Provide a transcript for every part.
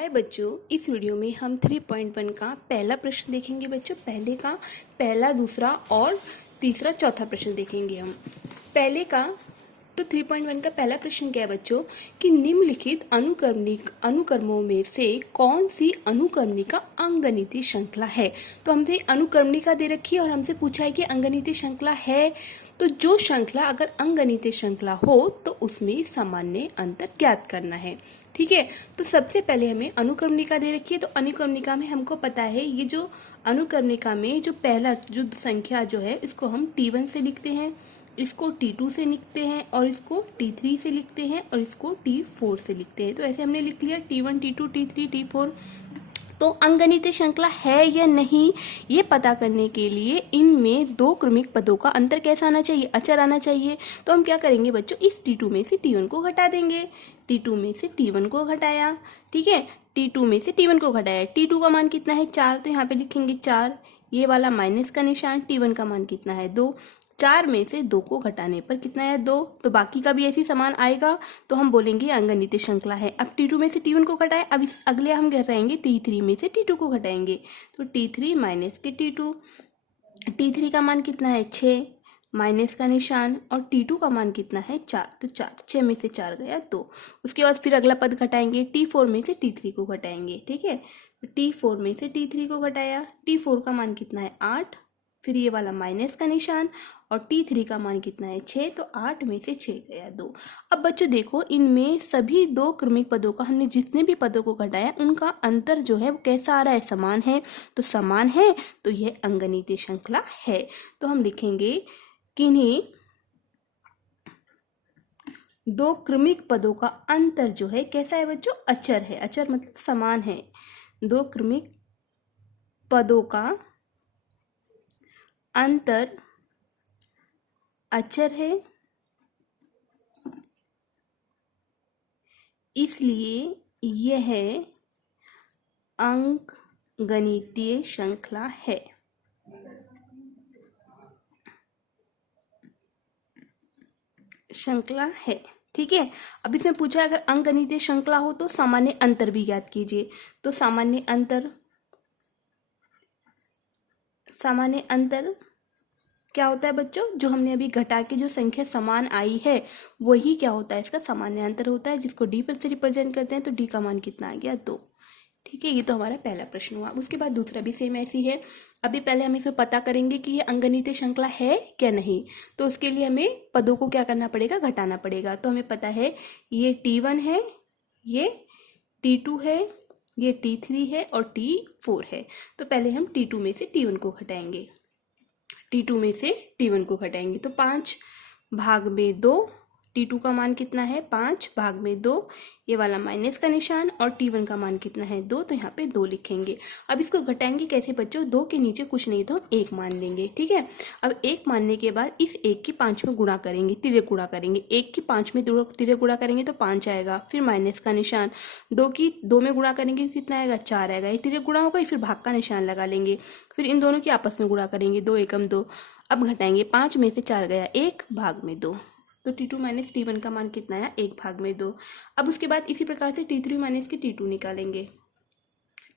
हाय बच्चों, इस वीडियो में हम 3.1 का पहला प्रश्न देखेंगे। बच्चों पहले का पहला, दूसरा और तीसरा चौथा प्रश्न देखेंगे हम। पहले का तो 3.1 का पहला प्रश्न क्या है बच्चों कि निम्नलिखित अनुक्रमों में से कौन सी अनुक्रमणिका अंगनितीय श्रृंखला है। तो हमसे अनुक्रमणिका दे रखी है और हमसे पूछा है कि अंगनितीय श्रृंखला है। तो जो श्रृंखला अगर अंगनितीय श्रृंखला हो तो उसमें सामान्य अंतर ज्ञात करना है। ठीक है, तो सबसे पहले हमें अनुक्रमणिका दे रखी है। तो अनुक्रमणिका में हमको पता है ये जो अनुक्रमणिका में जो पहला जो संख्या जो है इसको हम T1 से लिखते हैं, इसको T2 से लिखते हैं और इसको T3 से लिखते हैं और इसको T4 से लिखते हैं। तो ऐसे हमने लिख लिया T1 T2 T3 T4। तो अंगनितीय श्रृंखला है या नहीं ये पता करने के लिए इनमें दो क्रमिक पदों का अंतर कैसा आना चाहिए, अचर आना चाहिए। तो हम क्या करेंगे बच्चों, इस T2 में से T1 को घटा देंगे। T2 में से T1 को घटाया, ठीक है, T2 में से T1 को घटाया। T2 का मान कितना है 4, तो यहाँ पे लिखेंगे 4, ये वाला माइनस का निशान। T1 का मान कितना है 2, 4 में से 2 को घटाने पर कितना है 2, तो बाकी का भी ऐसी समान आएगा। तो हम बोलेंगे अंगनितीय श्रृंखला है। अब T2 में से T1 को घटाए, अब इस अगले हम कर रहेंगे T3 में से T2 को घटाएंगे। तो T3 माइनस के T2, T3 का मान कितना है 6, माइनस का निशान, और T2 का मान कितना है 4, तो 4, 6 में से 4 गया 2। उसके बाद फिर अगला पद घटाएंगे, T4 में से T3 को घटाएंगे। ठीक है, T4 में से T3 को घटाया, T4 का मान कितना है 8, फिर ये वाला माइनस का निशान, और T3 का मान कितना है 6, तो 8 में से 6 गया 2। अब बच्चों देखो, इनमें सभी दो क्रमिक पदों का हमने जितने भी पदों को घटाया उनका अंतर जो है वो कैसा आ रहा है, समान है। तो समान है तो यह अंगनितीय श्रृंखला है। तो हम लिखेंगे किन्हीं दो क्रमिक पदों का अंतर जो है कैसा है बच्चों, अचर है। अचर मतलब समान है। दो क्रमिक पदों का अंतर अचर है, इसलिए यह अंकगणितीय श्रृंखला है। ठीक है, अब इसमें पूछा है अगर अंकगणितीय श्रृंखला हो तो सामान्य अंतर भी ज्ञात कीजिए। तो सामान्य अंतर क्या होता है बच्चों, जो हमने अभी घटा के जो संख्या समान आई है वही क्या होता है, इसका सामान्य अंतर होता है, जिसको D पर से रिप्रेजेंट करते हैं। तो D का मान कितना आ गया 2। ठीक है, ये तो हमारा पहला प्रश्न हुआ। उसके बाद दूसरा भी सेम ऐसी है। अभी पहले हम इसे पता करेंगे कि ये अंगनितीय श्रृंखला है क्या नहीं। तो उसके लिए हमें पदों को क्या करना पड़ेगा, घटाना पड़ेगा। तो हमें पता है ये T1 है, ये T2 है, ये T3 है और T4 है। तो पहले हम T2 में से T1 को घटाएंगे। T2 में से T1 को घटाएंगे तो 5 भाग में 2, T2 का मान कितना है 5 भाग में 2, ये वाला माइनस का निशान, और T1 का मान कितना है 2, तो यहाँ पे 2 लिखेंगे। अब इसको घटाएंगे कैसे बच्चों, 2 के नीचे कुछ नहीं तो हम 1 मान लेंगे। ठीक है, अब 1 मानने के बाद इस 1 की 5 में गुणा करेंगे, तिर्यक गुणा करेंगे। 1 की 5 में तिर्यक गुणा करेंगे तो 5 आएगा, फिर माइनस का निशान। 2 की 2 में गुणा करेंगे कितना आएगा 4 आएगा, ये तिर्यक गुणा होगा, फिर भाग का निशान लगा लेंगे। फिर इन दोनों की आपस में गुणा करेंगे, 2 एकम 2। अब घटाएंगे, 5 में से 4 गया 1 भाग में 2, तो T2 माइनस T1 का मान कितना है 1 भाग में 2। अब उसके बाद इसी प्रकार से T3 माइनस के T2 निकालेंगे,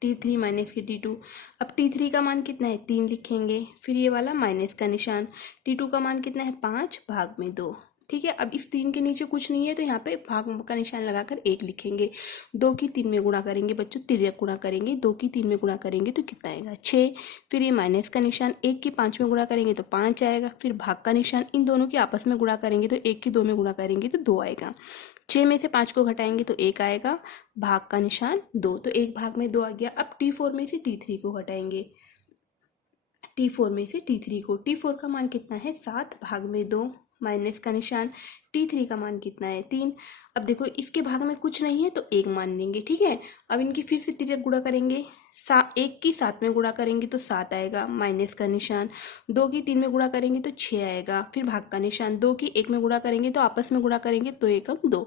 T3 माइनस के T2। अब T3 का मान कितना है 3 लिखेंगे, फिर ये वाला माइनस का निशान। T2 का मान कितना है 5 भाग में 2। ठीक है, अब इस 3 के नीचे कुछ नहीं है तो यहाँ पे भाग का निशान लगाकर 1 लिखेंगे। 2 की 3 में गुणा करेंगे बच्चों, तिर्यक गुणा करेंगे, 2 की 3 में गुणा करेंगे तो कितना आएगा 6, फिर ये माइनस का निशान। 1 की 5 में गुणा करेंगे तो 5 आएगा, फिर भाग का निशान। इन दोनों की आपस में गुणा करेंगे तो 1 की 2 में गुणा करेंगे तो 2 आएगा। 6 में से 5 को घटाएंगे तो 1 आएगा, भाग का निशान 2, तो 1 भाग में 2 आ गया। अब T4 में से T3 को घटाएंगे, T4 में से T3 को। T4 का मान कितना है 7 भाग में 2, माइनस का निशान। T3 का मान कितना है 3। अब देखो इसके भाग में कुछ नहीं है तो 1 मान लेंगे। ठीक है, अब इनकी फिर से तिर्यक गुणा करेंगे। 1 की 7 में गुणा करेंगे तो 7 आएगा, माइनस का निशान। 2 की 3 में गुणा करेंगे तो 6 आएगा, फिर भाग का निशान। 2 की 1 में गुणा करेंगे तो आपस में गुणा करेंगे तो 1 2।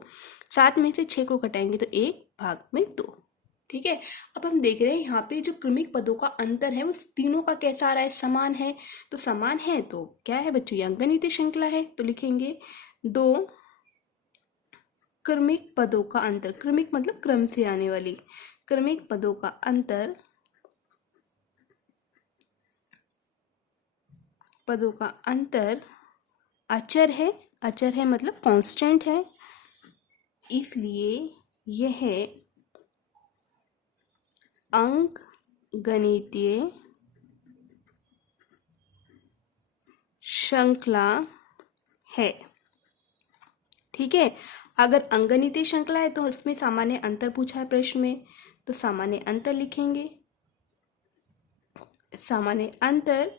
7 में से 6 को घटाएंगे तो 1 भाग में 2। ठीक है, अब हम देख रहे हैं यहाँ पे जो क्रमिक पदों का अंतर है वो तीनों का कैसा आ रहा है, समान है। तो समान है तो क्या है बच्चों, ये अंकगणितीय श्रृंखला है। तो लिखेंगे दो क्रमिक पदों का अंतर, क्रमिक मतलब क्रम से आने वाली, क्रमिक पदों का अंतर अचर है मतलब कांस्टेंट है, इसलिए यह अंकगणितीय श्रृंखला है। ठीक है, अगर अंकगणितीय श्रृंखला है तो उसमें सामान्य अंतर पूछा है प्रश्न में, तो सामान्य अंतर लिखेंगे। सामान्य अंतर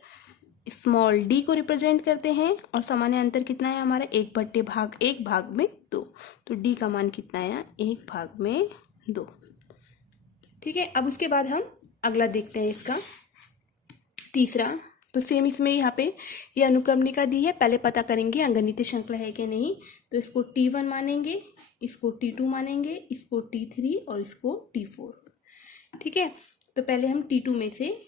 स्मॉल डी को रिप्रेजेंट करते हैं और सामान्य अंतर कितना है हमारा 1/1 तो डी का मान कितना है 1/2। ठीक है, अब उसके बाद हम अगला देखते हैं इसका तीसरा। तो सेम इसमें यहाँ पे ये अनुक्रमणिका दी है, पहले पता करेंगे अंकगणितीय श्रृंखला है कि नहीं। तो इसको T1 मानेंगे, इसको T2 मानेंगे, इसको T3 और इसको T4। ठीक है, तो पहले हम T2 में से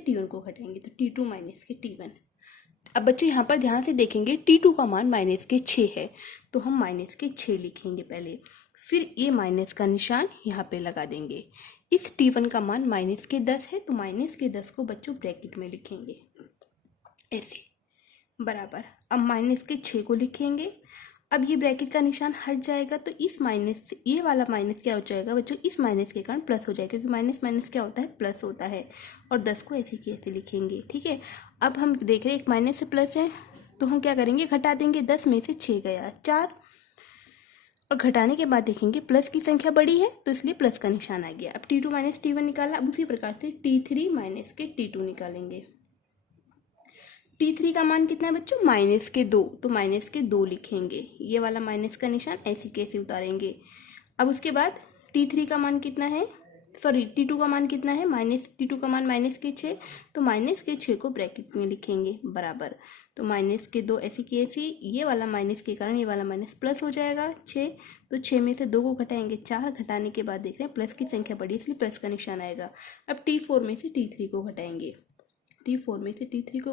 T1 को घटाएंगे, तो T2 माइनस के T1। अब बच्चों यहाँ पर ध्यान से देखेंगे, T2 का मान -6 है, तो हम -6 लिखेंगे पहले, फिर ये माइनस का निशान यहाँ पे लगा देंगे। इस T1 का मान -10 है, तो -10 को बच्चों ब्रैकेट में लिखेंगे ऐसे बराबर। अब -6 को लिखेंगे, अब ये ब्रैकेट का निशान हट जाएगा, तो इस माइनस से ये वाला माइनस क्या हो जाएगा बच्चों, इस माइनस के कारण प्लस हो जाएगा, क्योंकि माइनस माइनस क्या होता है प्लस होता है। और 10 को ऐसे की ऐसे लिखेंगे। ठीक है, अब हम देख रहे हैं एक माइनस से प्लस है, तो हम क्या करेंगे घटा देंगे। 10 में से 6 गया 4, और घटाने के बाद देखेंगे प्लस की संख्या बड़ी है, तो इसलिए प्लस का निशान आ गया। अब T2 माइनस T1 निकाला, अब उसी प्रकार से T3 माइनस के T2 निकालेंगे। T3 का मान कितना है बच्चों -2, तो -2 लिखेंगे, ये वाला माइनस का निशान ऐसे कैसे उतारेंगे। अब उसके बाद T3 का मान कितना है, T2 का मान कितना है T2 का मान -6, तो -6 को ब्रैकेट में लिखेंगे बराबर। तो -2 ऐसे की ऐसी, ये वाला माइनस के कारण ये वाला माइनस प्लस हो जाएगा 6, तो 6 में से 2 को घटाएंगे 4, घटाने के बाद देख रहे हैं प्लस की संख्या बढ़ी, इसलिए प्लस का निशान आएगा। अब T4 में से T3 को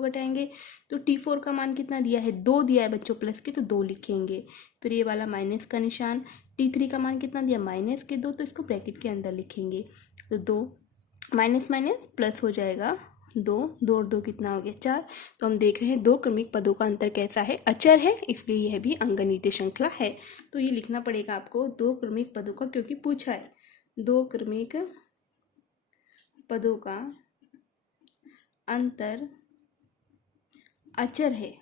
घटाएंगे, तो T4 का मान कितना दिया है 2 दिया है बच्चों प्लस के, तो 2 लिखेंगे। फिर ये वाला माइनस का निशान, T3 का मान कितना दिया -2, तो इसको ब्रैकेट के अंदर लिखेंगे। तो 2 माइनस माइनस प्लस हो जाएगा 2, 2 और 2 कितना हो गया 4। तो हम देख रहे हैं दो क्रमिक पदों का अंतर कैसा है, अचर है, इसलिए यह भी अंकगणितीय श्रृंखला है। तो ये लिखना पड़ेगा आपको दो क्रमिक पदों का, क्योंकि पूछा है दो क्रमिक पदों का अंतर अचर है,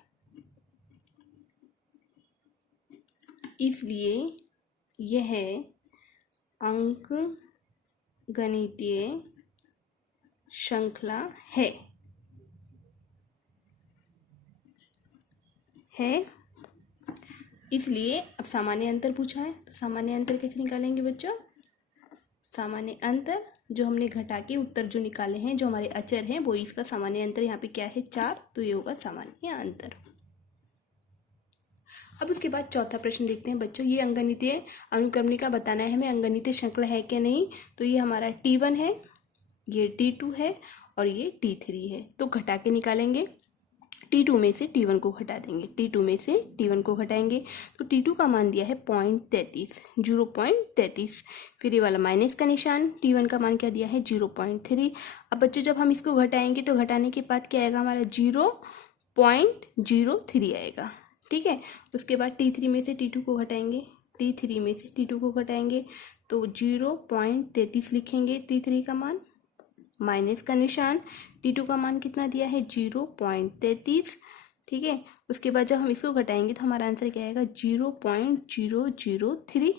इसलिए यह अंकगणितीय श्रृंखला है। इसलिए अब सामान्य अंतर पूछा है, तो सामान्य अंतर कैसे निकालेंगे बच्चों। सामान्य अंतर जो हमने घटा के उत्तर जो निकाले हैं, जो हमारे अचर हैं, वो इसका सामान्य अंतर यहाँ पे क्या है 4, तो ये होगा सामान्य अंतर। अब उसके बाद चौथा प्रश्न देखते हैं बच्चों। ये अंकगणितीय अनुक्रमणिका बताना है हमें, अंकगणितीय श्रृंखला है क्या नहीं। तो ये हमारा T1 है, ये T2 है और ये T3 है। तो घटा के निकालेंगे, T2 में से T1 को घटा देंगे, T2 में से T1 को घटाएंगे। तो T2 का मान दिया है 0.33, फिर ये वाला माइनस का निशान, T1 का मान क्या दिया है 0.3। अब बच्चों जब हम इसको घटाएंगे तो घटाने के बाद क्या आएगा हमारा 0.03 आएगा। ठीक है, उसके बाद T3 में से T2 को घटाएंगे, T3 में से T2 को घटाएंगे, तो 0.33 लिखेंगे T3 का मान, माइनस का निशान, T2 का मान कितना दिया है 0.33। ठीक है, उसके बाद जब हम इसको घटाएंगे तो हमारा आंसर क्या आएगा 0.003।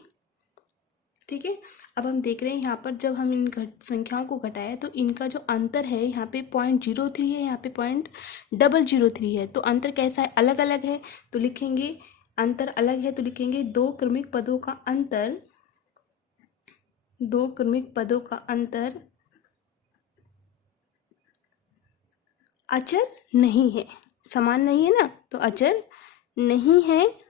ठीक है, अब हम देख रहे हैं यहाँ पर जब हम इन संख्याओं को घटाया तो इनका जो अंतर है यहाँ पे 0.03 है, यहाँ पे 0.003 है। तो अंतर कैसा है, अलग अलग है, तो लिखेंगे अंतर अलग है, तो लिखेंगे दो क्रमिक पदों का अंतर अचर नहीं है, समान नहीं है ना, तो अचर नहीं है,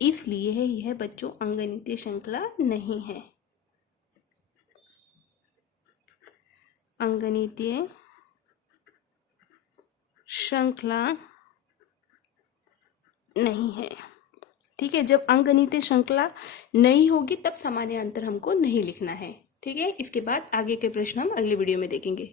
इसलिए यह बच्चों अंकगणितीय श्रृंखला नहीं है। अंकगणितीय श्रृंखला नहीं है। ठीक है, जब अंकगणितीय श्रृंखला नहीं होगी तब सामान्य अंतर हमको नहीं लिखना है। ठीक है, इसके बाद आगे के प्रश्न हम अगले वीडियो में देखेंगे।